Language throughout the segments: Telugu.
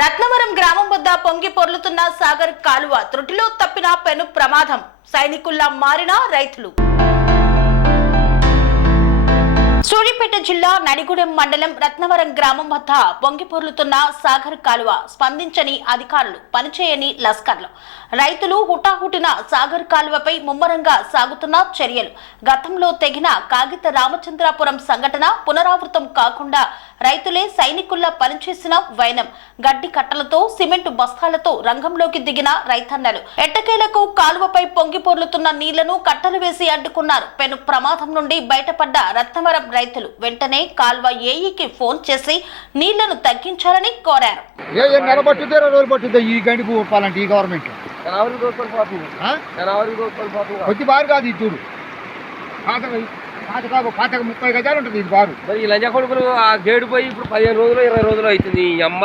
రత్నవరం గ్రామం వద్ద పొంగి పొర్లుతున్న సాగర్ కాలువ త్రుటిలో తప్పిన పెను ప్రమాదం, సైనికుల్లా మారిన రైతులు. సూర్యాపేట జిల్లా నడిగూడెం మండలం రత్నవరం గ్రామం వద్ద పొంగిపొర్లుతున్న సాగర్ కాలువ, స్పందించని అధికారులు, పనిచేయని లస్కర్లు. రైతులు హుటాహుటిన సాగర్ కాలువపై ముమ్మరంగా సాగుతున్న చర్యలు. గతంలో తెగిన కాగిత రామచంద్రాపురం సంఘటన పునరావృతం కాకుండా రైతులే సైనికుల్లా పనిచేసిన వైనం. గడ్డి కట్టలతో సిమెంటు బస్తాలతో రంగంలోకి దిగిన రైతన్నలు ఎట్టకేలకు కాలువపై పొంగిపొర్లుతున్న నీళ్లను కట్టలు వేసి అడ్డుకున్నారు. పెను ప్రమాదం నుండి బయటపడ్డ రత్నవరం రైతులు వెంటనే కాల్వ ఏఈకి ఫోన్ చేసి నీళ్లను తగ్గించాలని కోరారు. పాతక 30 గజాలు ఉంటుంది ఇది బారు. మరి ఈ లంజ కొడుకులు ఆ గేడు పోయి ఇప్పుడు 15 రోజులు 20 రోజులు అవుతుంది. ఈ అమ్మ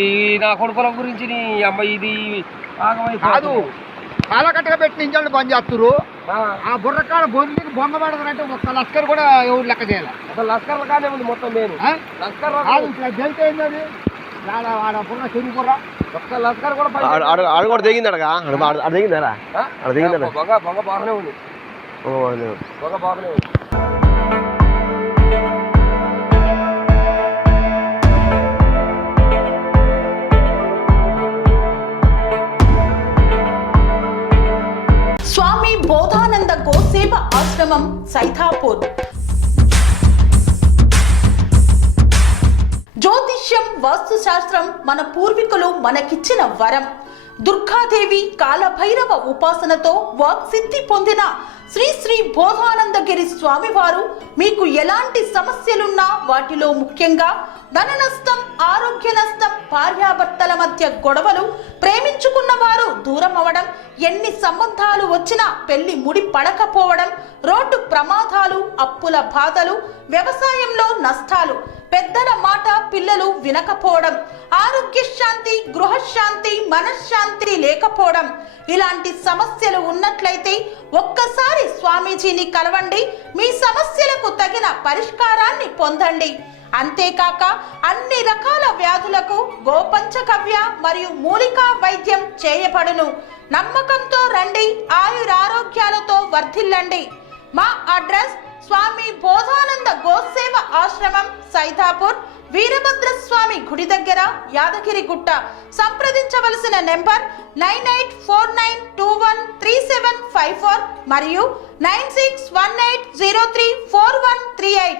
ఈ నా కొడుకుల గురించి నీ అమ్మ ఇది కాదు కాలకట్టగా పెట్టిన ఇంజన్లు బంద్ చేస్తున్నారు. ఆ బుర్రకాడ బొర్రెకి బొంగ పడదంటే ఒక్క లస్కర్ కూడా ఎవరు లెక్క చేయాలి. అసలు లస్కర్ల కానే ఉంది మొత్తం. నేను లస్కర్ గెలితే ఏంటది ఆడ బుర్ర చెరువు బుర్ర ఒక్క లస్కర్ కూడా దిగిందడగా దిగిందా బొంగ బొంగ బాగానే ఉంది. బొంగ బాగానే ఉంది. స్వామి బోధానంద గోసేవ ఆశ్రమం సైథాపూర్. జ్యోతిష్యం, వాస్తుశాస్త్రం మన పూర్వీకులు మనకిచ్చిన వరం. దుర్గాదేవి, కాలభైరవ ఉపాసనతో వాక్సిద్ధి పొందిన శ్రీ శ్రీ బోధానందగిరి స్వామివారు మీకు ఎలాంటి సమస్యలున్నా, వాటిలో ముఖ్యంగా ధన నష్టం, ఆరోగ్య నష్టం, భార్యాభర్తల మధ్య గొడవలు, ప్రేమించుకున్న వారు దూరం అవడం, ఎన్ని సంబంధాలు వచ్చినా పెళ్లి ముడి పడకపోవడం, రోడ్డు ప్రమాదాలు, అప్పుల బాధలు, వ్యవసాయంలో నష్టాలు, పెద్దల మాట పిల్లలు వినకపోవడం, ఆరోగ్య శాంతి, గృహశాంతి, మనశ్శాంతి లేకపోవడం, ఇలాంటి సమస్యలు ఉన్నట్లయితే ఒక్కసారి స్వామీజీని కలవండి. మీ సమస్యలకు తగిన పరిష్కారాన్ని పొందండి. అంతేకాక అన్ని రకాల వ్యాధులకు గోపంచకవ్య మరియు మూలికా వైద్యం చేయబడును. నమ్మకంతో రండి, ఆయురారోగ్యాలతో వర్ధిల్లండి. మా అడ్రస్ స్వామి బోధానంద గోసేవ ఆశ్రమం సైథాపూర్, వీరభద్రస్వామి గుడి దగ్గర, యాదగిరిగుట్ట. సంప్రదించవలసిన నెంబర్ 9849213754 మరియు 9618034138.